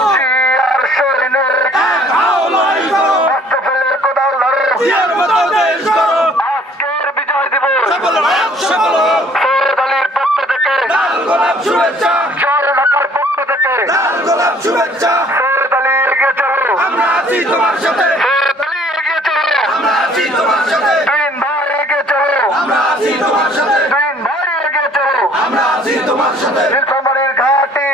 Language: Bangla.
জিয়ার সৈনিক মোস্তফার কোদাল ধরো, আজকের বিজয় দিবস সৈয়দ আলীর পক্ষ থেকে, জল ঢাকার পক্ষ থেকে সৈয়দ আলী এগিয়ে চলো, সৈয়দ আলী এগিয়ে চলো, তিন ভাই এগিয়ে চলো, তিন ভাই এগিয়ে চলো, নীলফামারীর ঘাটি